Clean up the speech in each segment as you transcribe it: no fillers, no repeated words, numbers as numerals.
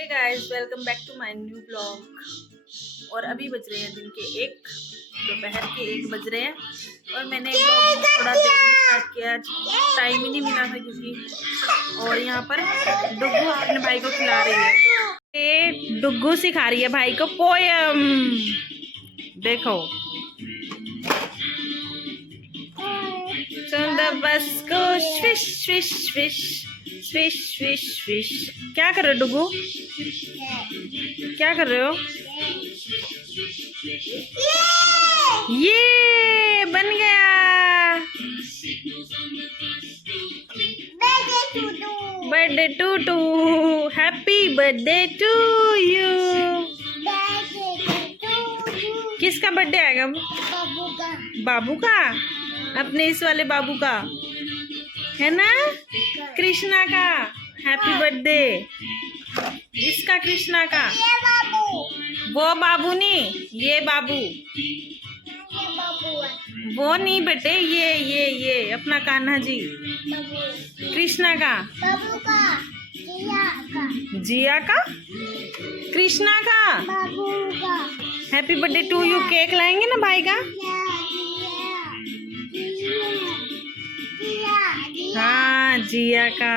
Hey guys, welcome back to my new blog. और अभी बज रहे हैं दिन के 1, दोपहर के 1 बज रहे हैं। और मैंने ब्लॉग थोड़ा देर में स्टार्ट किया, टाइम ही नहीं मिला था क्योंकि। और यहाँ पर डुग्गू अपने भाई को खिला रही है। ये डुग्गू सिखा रही है भाई को पोयम। देखो, सुंदर बस को swish swish swish swish swish swish. क्या कर रहे हो डुगू? क्या कर रहे हो? ये बन गया। Birthday to to, happy birthday to you. किसका बर्थडे आएगा? बाबू का, अपने इस वाले बाबू का है ना, कृष्णा का। Happy birthday. इसका कृष्णा का। वो बाबू नहीं, ये बाबू। वो नहीं बेटे, ये अपना कान्हा जी। कृष्णा का, जिया का, कृष्णा का। Happy birthday to you. Cake लाएंगे ना भाई का? हाँ, जिया का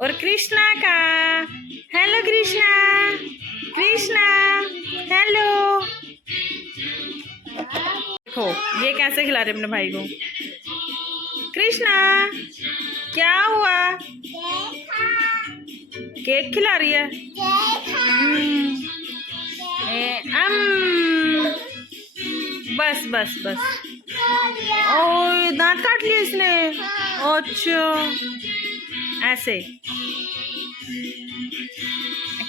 और कृष्णा का। Hello Krishna, Krishna hello. देखो ये कैसे खिला रहे अपने भाई को। कृष्णा क्या हुआ? केक खिला रही है। बस बस बस। ओ दांत काट लिए इसने। अच्छा, ऐसे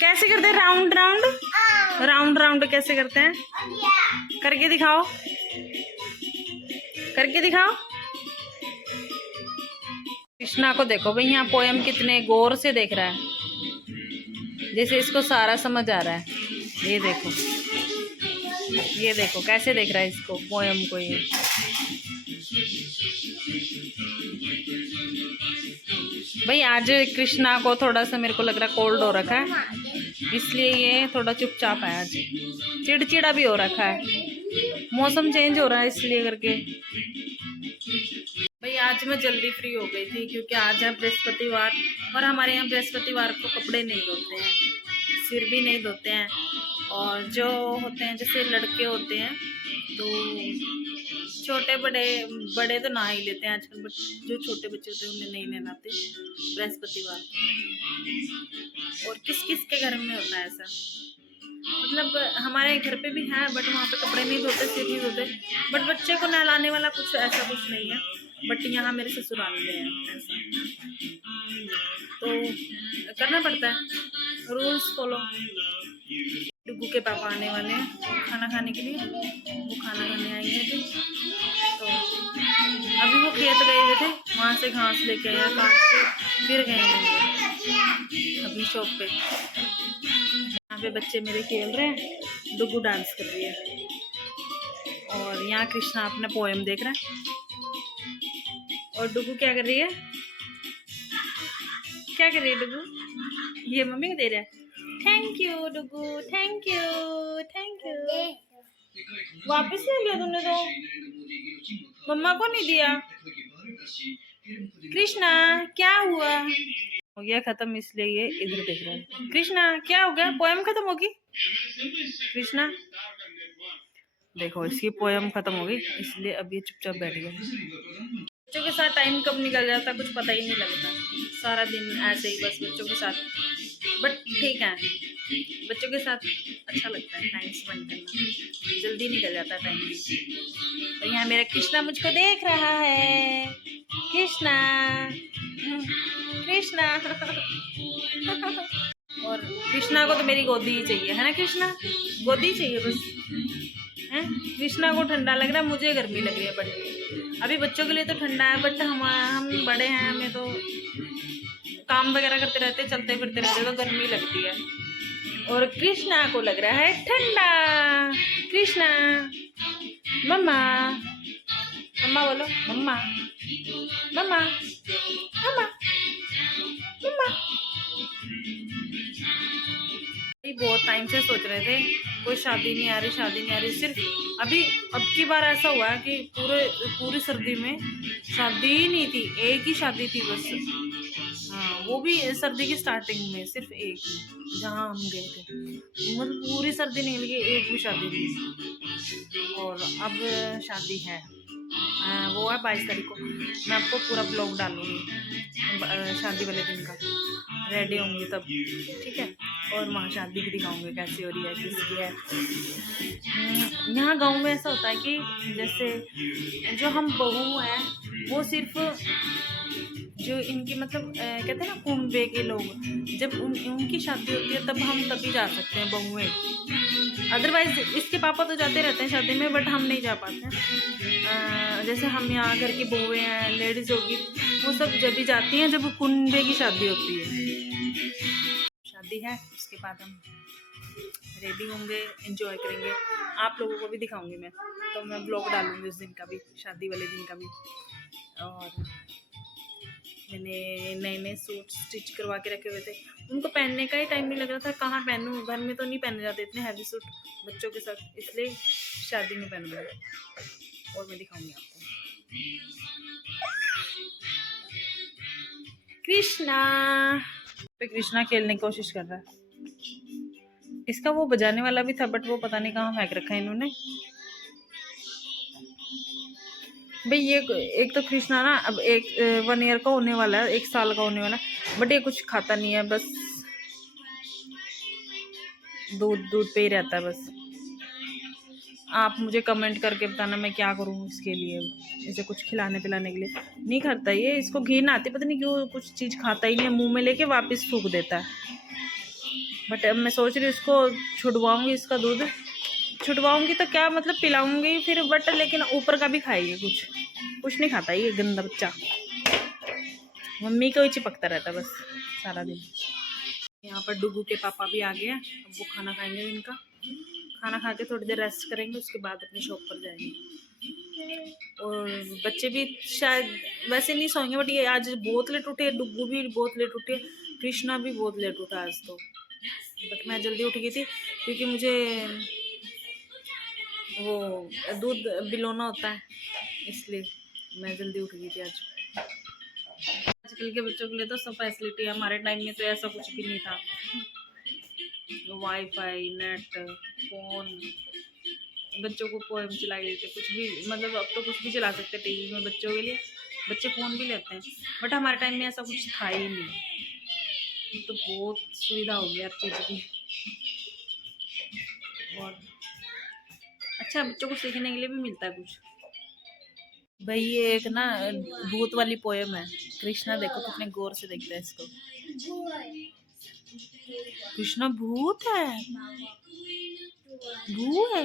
कैसे करते हैं? राउंड राउंड राउंड राउंड कैसे करते हैं? करके दिखाओ, करके दिखाओ। कृष्णा को देखो भाई, यहाँ पोयम कितने गौर से देख रहा है, जैसे इसको सारा समझ आ रहा है। ये देखो, ये देखो कैसे देख रहा है इसको, पोयम को। ये भाई आज कृष्णा को थोड़ा सा मेरे को लग रहा है कोल्ड हो रखा है, इसलिए ये थोड़ा चुपचाप है। आज चिड़चिड़ा भी हो रखा है, मौसम चेंज हो रहा है इसलिए करके। भाई आज मैं जल्दी फ्री हो गई थी क्योंकि आज है बृहस्पतिवार, और हमारे यहाँ बृहस्पतिवार को कपड़े नहीं धोते हैं, सिर भी नहीं धोते हैं। और जो होते हैं जैसे लड़के होते हैं तो छोटे बड़े बड़े तो ना ही लेते हैं आजकल, बट जो छोटे बच्चे होते हैं उन्हें नहीं नहलाते बृहस्पतिवार। और किस किस के घर में होता है ऐसा? मतलब हमारे घर पे भी है, बट वहाँ पे कपड़े नहीं धोते, सिर नहीं धोते, बट बच्चे को नहलाने वाला कुछ ऐसा कुछ नहीं है। बट यहाँ मेरे ससुराल में है ऐसा, तो करना पड़ता है, रूल्स फॉलो। डुग्गू के पापा आने वाले हैं खाना खाने के लिए, वो खाना खाने आई है थी। तो अभी वो खेत गए हुए थे, वहाँ से घास लेके आया काट के, फिर गए हैं अभी शॉप पे। यहाँ पे बच्चे मेरे खेल रहे हैं, डुग्गू डांस कर रही है, और यहाँ कृष्णा अपना पोएम देख रहा है। और डुग्गू क्या कर रही है? क्या कर रही है डुग्गू? ये मम्मी को दे रहा है। Thank you Duggu, thank you, thank you. वापस ले लिया तुमने तो, मम्मा को नहीं दिया। कृष्णा क्या हुआ? हो गया खत्म, इसलिए ये इधर देख रहा है। कृष्णा क्या हो गया? पोएम खत्म होगी? कृष्णा देखो, इसकी पोएम खत्म हो गई, इसलिए अब ये चुपचाप बैठ गया। बच्चों के साथ टाइम कब निकल जाता कुछ पता ही नहीं लगता, सारा दिन ऐसे ही बस बच्चों के साथ। बट ठीक है, बच्चों के साथ अच्छा लगता है टाइम स्पेंड करना, जल्दी निकल जाता है टाइम। तो यहाँ मेरा कृष्णा मुझको देख रहा है। कृष्णा, कृष्णा। और कृष्णा को तो मेरी गोदी ही चाहिए, है ना कृष्णा? गोदी चाहिए बस है। कृष्णा को ठंडा लग रहा है, मुझे गर्मी लग रही है बट अभी बच्चों के लिए तो ठंडा है, बट हम बड़े हैं, हमें तो काम वगैरह करते रहते, चलते फिरते रहते, तो गर्मी लगती है। और कृष्णा को लग रहा है ठंडा। कृष्णा मम्मा, मम्मा बोलो, मम्मा मम्मा मम्मा मम्मा। बहुत टाइम से सोच रहे थे, कोई शादी नहीं आ रही, शादी नहीं आ रही। सिर्फ अभी अब की बार ऐसा हुआ है कि पूरी सर्दी में शादी ही नहीं थी, एक ही शादी थी बस। हाँ, वो भी सर्दी की स्टार्टिंग में सिर्फ एक ही, जहाँ हम गए थे। मतलब पूरी सर्दी नहीं लगी, एक भी शादी नहीं। और अब शादी है, वो है 22 तारीख को। मैं आपको पूरा ब्लॉग डालूंगी शादी वाले दिन का, रेडी होंगी तब, ठीक है। और वहाँ शादी भी दिखाऊंगी कैसी हो रही है, किसकी है। यहाँ गांव में ऐसा होता है कि जैसे जो हम बहू हैं वो सिर्फ जो इनकी मतलब कहते हैं ना कुंबे के लोग, जब उनकी शादी होती है तब हम तभी जा सकते हैं बहुएं। अदरवाइज इसके पापा तो जाते रहते हैं शादी में, बट हम नहीं जा पाते हैं। जैसे हम यहाँ घर की बहुएं हैं, लेडीज होगी, वो सब जब भी जाती हैं जब कुंबे की शादी होती है। शादी है, उसके बाद हम रेडी होंगे, एंजॉय करेंगे, आप लोगों को भी दिखाऊंगी मैं। तो मैं ब्लॉग डालूंगी उस दिन का भी, शादी वाले दिन का भी। और मैंने नए नए सूट स्टिच करवा के रखे हुए थे, उनको पहनने का ही टाइम नहीं लग रहा था। कहाँ पहनूँ, घर में तो नहीं पहने जाते इतने हैवी सूट बच्चों के साथ, इसलिए शादी में पहनूंगा। और मैं दिखाऊंगी आपको। कृष्णा पे कृष्णा खेलने की कोशिश कर रहा है। इसका वो बजाने वाला भी था, बट वो पता नहीं कहाँ फेंक रखा है इन्होंने। भाई ये एक तो कृष्णा ना अब 1 ईयर का होने वाला है, 1 साल का होने वाला है, बट ये कुछ खाता नहीं है, बस दूध पे ही रहता है बस। आप मुझे कमेंट करके बताना मैं क्या करूँ इसके लिए, इसे कुछ खिलाने पिलाने के लिए। नहीं खाता ये, इसको घिन आती, पता नहीं क्यों कुछ चीज़ खाता ही नहीं है, मुंह में लेके वापस थूक देता है। बट अब मैं सोच रही हूँ इसको छुड़वाऊँगी, इसका दूध छुड़वाऊँगी तो क्या मतलब पिलाऊँगी फिर, बट लेकिन ऊपर का भी खाएगी, कुछ नहीं खाता ये गंदा बच्चा, मम्मी को ही चिपकता रहता बस सारा दिन। यहाँ पर डुगू के पापा भी आ गए हैं, अब वो खाना खाएंगे। इनका खाना खा के थोड़ी देर रेस्ट करेंगे, उसके बाद अपनी शॉप पर जाएंगे। और बच्चे भी शायद वैसे नहीं सोएंगे, बट ये आज बहुत लेट उठे, डुगू भी बहुत लेट उठे, कृष्णा भी बहुत लेट उठा आज तो। बट मैं जल्दी उठ गई थी क्योंकि मुझे वो दूध बिलोना होता है, इसलिए मैं जल्दी उठ गई थी आज। आजकल के बच्चों के लिए तो सब फैसिलिटी है, हमारे टाइम में तो ऐसा कुछ भी नहीं था। वाईफाई, नेट, फोन, बच्चों को पोएम चलाई देते, कुछ भी मतलब अब तो कुछ भी चला सकते टीवी में बच्चों के लिए, बच्चे फ़ोन भी लेते हैं, बट हमारे टाइम में ऐसा कुछ था ही नहीं। तो बहुत सुविधा हो गई हर चीज़ की। और अच्छा बच्चों को सीखने के लिए भी मिलता है कुछ। भाई ये एक ना भूत वाली पोएम है, कृष्णा देखो कितने गौर से देखता है इसको। कृष्णा भूत है, भूत है,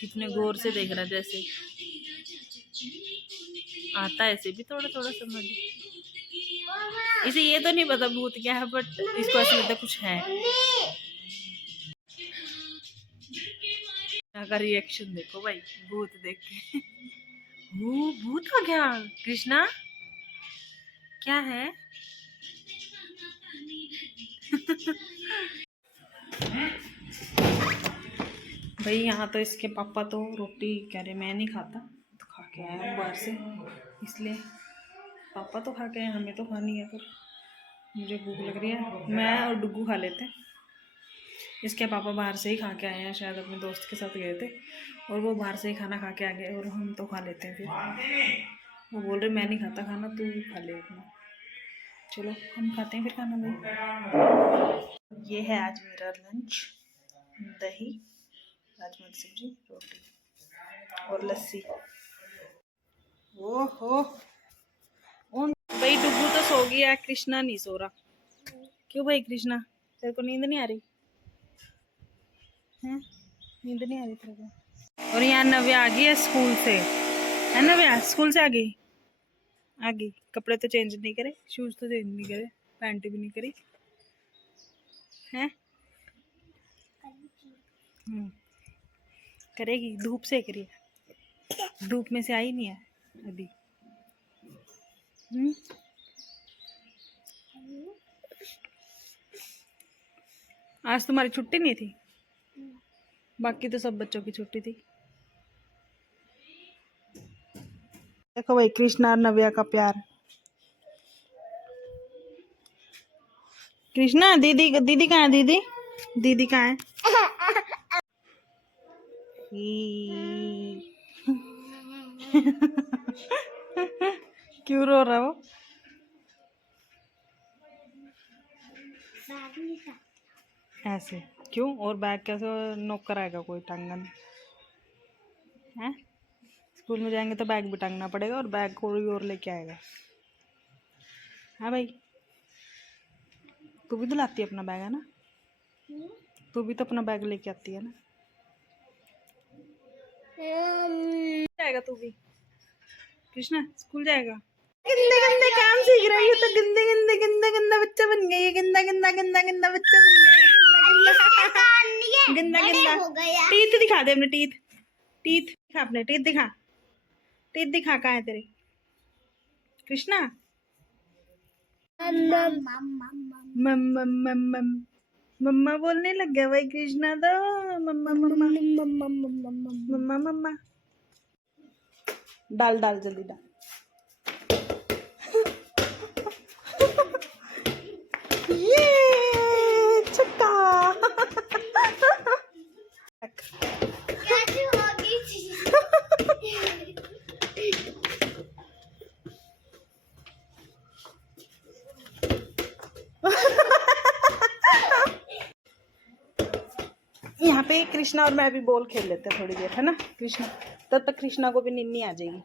कितने गौर से देख रहा है, जैसे आता है इसे भी थोड़ा थोड़ा समझ। इसे ये तो नहीं पता भूत क्या है, बट इसको ऐसा लगता कुछ है। का रिएक्शन देखो भाई भूत देख के। भूत हो गया कृष्णा, क्या है? भाई यहाँ तो इसके पापा तो रोटी कह रहे मैं नहीं खाता, तो खा के आया हूँ बाहर से, इसलिए पापा तो खा के आए, हमें तो खानी है, पर मुझे भूख लग रही है, मैं और डुगू खा लेते हैं। इसके पापा बाहर से ही खा के आए हैं, शायद अपने दोस्त के साथ गए थे और वो बाहर से ही खाना खा के आ गए, और हम तो खा लेते हैं। फिर वो बोल रहे मैं नहीं खाता खाना, तू खा ले अपना। चलो हम खाते हैं फिर खाना भाई। ये है आज मेरा लंच, दही, राजमा की सब्जी, रोटी और लस्सी। ओहो भाई डुगू तो सो गया, कृष्णा नहीं सो रहा। क्यों भाई कृष्णा, तेरे को नींद नहीं आ रही है? नींद नहीं आ रही तेरे को? और यहाँ नव्या आ गई है स्कूल से, है नव्या स्कूल से आ गई, कपड़े तो चेंज नहीं करे, शूज तो चेंज नहीं करे, पैंट भी नहीं करी है। करेगी, धूप से करी है, धूप में से आई नहीं है अभी। आज तुम्हारी छुट्टी नहीं थी? बाकी तो सब बच्चों की छुट्टी थी। देखो भाई कृष्णा और नव्या का प्यार। कृष्णा दीदी दीदी कहाँ है? दीदी दीदी कहाँ है? क्यों रो रहा वो? ऐसे क्यों? और बैग कैसे नोक कराएगा कोई? टांगन है? स्कूल में जाएंगे तो बैग भी टांगना पड़ेगा और बैग कोई और लेके आएगा। हाँ भाई, तू भी तो लाती है अपना बैग, है ना? तू भी तो अपना बैग लेके आती है ना? जाएगा तू भी? कृष्णा स्कूल जाएगा? गंदे गंदे काम सीख रही है तो गंदे गंदे गंदा गंदा बच्चा बन गई है। गंदा गंदा गंदा गंदा बच्चा बन गई है। गंदा गंदा टीथ दिखा दे अपने टीथ। टीथ दिखा, अपने टीथ दिखा। टीथ दिखा, कहाँ है तेरे? कृष्णा मम्मा बोलने लग गया भाई कृष्णा तो। मम्मा मम्मा मम्मा मम्मा। डाल डाल जल्दी डाल। ये छक्का। यहाँ पे कृष्णा और मैं भी बॉल खेल लेते हैं थोड़ी देर, है ना कृष्णा? तब तक कृष्णा को भी नींद आ जाएगी।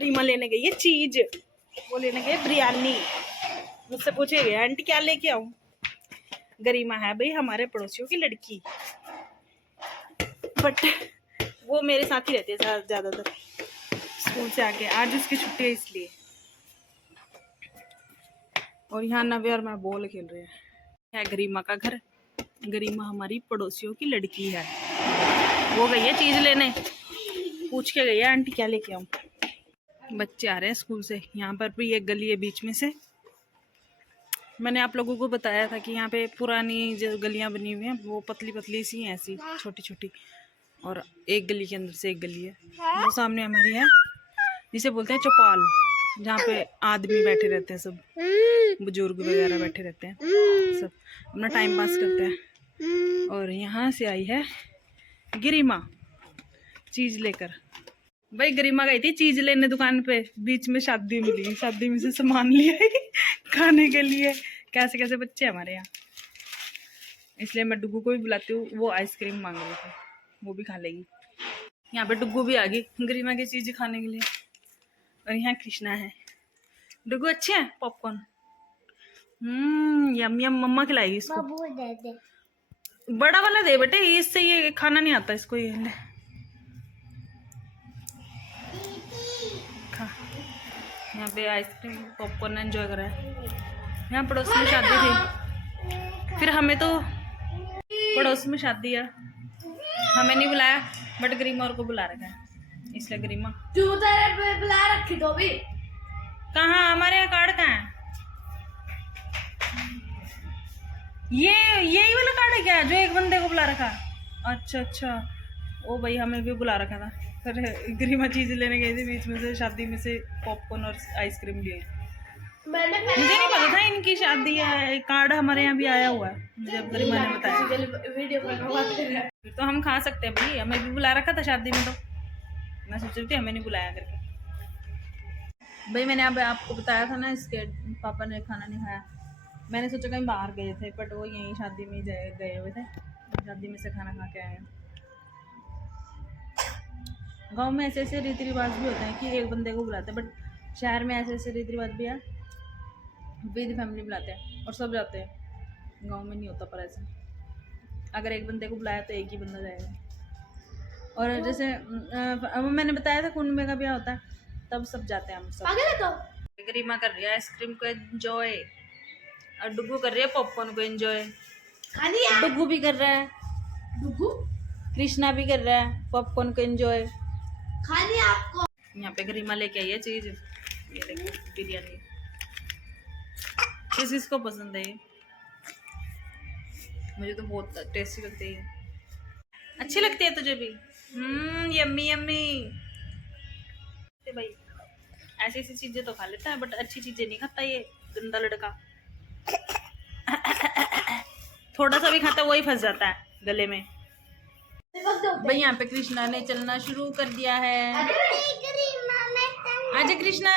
रीमा लेने गई है चीज, वो लेने गए बिरयानी। मुझसे पूछे गए आंटी क्या लेके आऊं? गरिमा है भाई हमारे पड़ोसियों की लड़की, बट वो मेरे साथ ही रहती है ज्यादातर स्कूल से आके। आज उसकी छुट्टी है इसलिए। और यहाँ नव्या और मैं बॉल खेल रहे हैं। गरिमा का घर। गरिमा हमारी पड़ोसियों की लड़की है। वो गई है चीज लेने, पूछ के गई है आंटी क्या लेके आऊं। बच्चे आ रहे हैं स्कूल से। यहाँ पर भी एक गली है बीच में से। मैंने आप लोगों को बताया था कि यहाँ पे पुरानी जो गलियां बनी हुई हैं वो पतली पतली सी हैं, ऐसी छोटी छोटी, और एक गली के अंदर से एक गली है। वो सामने हमारी है, जिसे बोलते हैं चौपाल, जहाँ पे आदमी बैठे रहते हैं, सब बुजुर्ग वगैरह बैठे रहते हैं, सब अपना टाइम पास करते हैं। और यहाँ से आई है गरिमा चीज लेकर। भाई गरिमा गई थी चीज लेने दुकान पे, बीच में शादी मिली, शादी में से सामान लिया खाने के लिए। कैसे कैसे बच्चे हमारे यहाँ, इसलिए मैं डुग्गू को भी बुलाती हूँ। वो आइसक्रीम मांग रही थी, वो भी खा लेगी। यहाँ पे डुग्गू भी आ गई गरिमा की चीज खाने के लिए। और यहाँ कृष्णा है। डुग्गू अच्छे हैं पॉपकॉर्न? यम यम। मम्मा खिलाएगी इसको। दे दे। बड़ा वाला दे बेटे, इससे ये खाना नहीं आता इसको। ये ले खा। यहाँ पे आइसक्रीम पॉपकॉर्न एंजॉय कर रहा है। यहाँ पड़ोस में शादी थी, फिर हमें तो पड़ोस में शादी है, हमें नहीं बुलाया, बट गरिमा और को बुला रखा है, इसलिए गरिमा बुला रखी। तो भी कहाँ? हमारे यहाँ कार्ड कहाँ है? ये यही वाला कार्ड है क्या जो एक बंदे को बुला रखा? अच्छा अच्छा, ओ भाई हमें भी बुला रखा था। फिर गरिमा चीज लेने गई थी, बीच में से शादी में से पॉपकॉर्न और आइसक्रीम लिए। मुझे नहीं पता था इनकी शादी है। कार्ड हमारे यहाँ भी आया हुआ है, मुझे गरिमा ने बताया। फिर तो हम खा सकते हैं भाई, हमें भी बुला रखा था शादी में। तो मैं सोच रही थी हमें नहीं बुलाया करके। भाई मैंने अब आपको बताया था ना, इसके पापा ने खाना नहीं खाया। मैंने सोचा कहीं बाहर गए थे, बट वो यहीं शादी में गए हुए थे, शादी में से खाना खा के आए। गांव में ऐसे ऐसे रीति रिवाज भी होते हैं कि एक बंदे को बुलाते हैं, बट शहर में ऐसे ऐसे रीति रिवाज भी है, विद फैमिली बुलाते हैं और सब जाते हैं। गांव में नहीं होता, पर ऐसा अगर एक बंदे को बुलाया तो एक ही बंदा जाएगा। और जैसे मैंने बताया था कुंड में का ब्याह होता है, तब सब जाते हैं हम सब। गरिमा कर रही है आइसक्रीम को एंजॉय, और डुग्गू कर रही है पॉपकॉर्न को एंजॉय। डुग्गू भी कर रहा है, डुग्गू कृष्णा भी कर रहा है पॉपकॉर्न को एंजॉय। खानी आपको। यहाँ पे गरिमा लेके आई है चीज, ये देखो बिरयानी। किस किसको पसंद है ये? मुझे तो बहुत टेस्टी लगती है। अच्छी लगती है तुझे भी? Yummy yummy. भाई ऐसी ऐसी चीजें तो खा लेता है बट अच्छी चीजें नहीं खाता ये गंदा लड़का। थोड़ा सा भी खाता वही फंस जाता है गले में। भाई यहाँ पे कृष्णा ने चलना शुरू कर दिया है। आजा कृष्णा।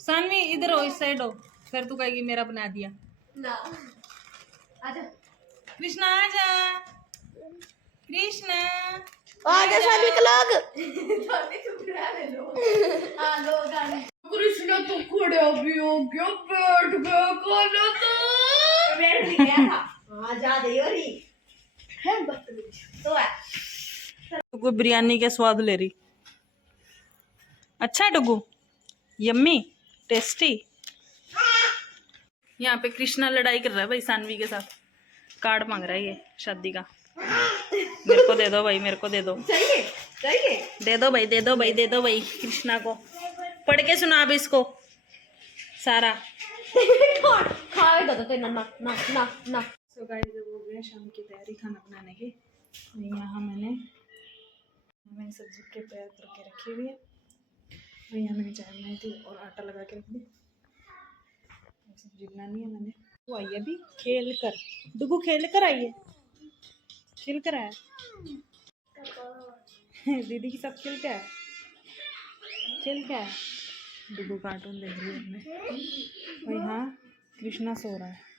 सानवी इधर हो, इस साइड हो, फिर तू कहेगी मेरा बना दिया ना। आजा कृष्णा, आजा कृष्णा, आजा सानवी के लोग। कृष्णा तो खड़ा भी हो गया, बैठ गया खाना तो बैठ नहीं गया था। हाँ ज्यादा ही हो रही है बदतमीज तो है। टुकू बिरयानी के स्वाद ले रही। अच्छा है टुकू, यम्मी टेस्टी। यहाँ पे कृष्णा लड़ाई कर रहा है भाई सानवी के साथ, कार्ड मांग रहा है ये शादी का। मेरे को दे दो भाई, मेरे को दे दो। चाहिए चाहिए, दे दो भाई, दे दो भाई, दे दो भाई कृष्णा को। पढ़ के सुना अब इसको सारा। खा दो तो ना ना ना ना ना। सो गाइस जब हो गया शाम की तैयारी खाना बनाने की। यहाँ मैंने सब्जी प्रिपेयर करके रखी हुई है। और यहाँ मैंने चाय बनाई थी और आटा लगा के रख दी। सब्जी बनानी है मैंने। वो आई अभी खेल कर, डुगू खेल कर आई है, खेल कर आया। दीदी की सब खेल के आया, खेल के आया। डुगू कार्टून देख रही है। और यहाँ कृष्णा सो रहा है।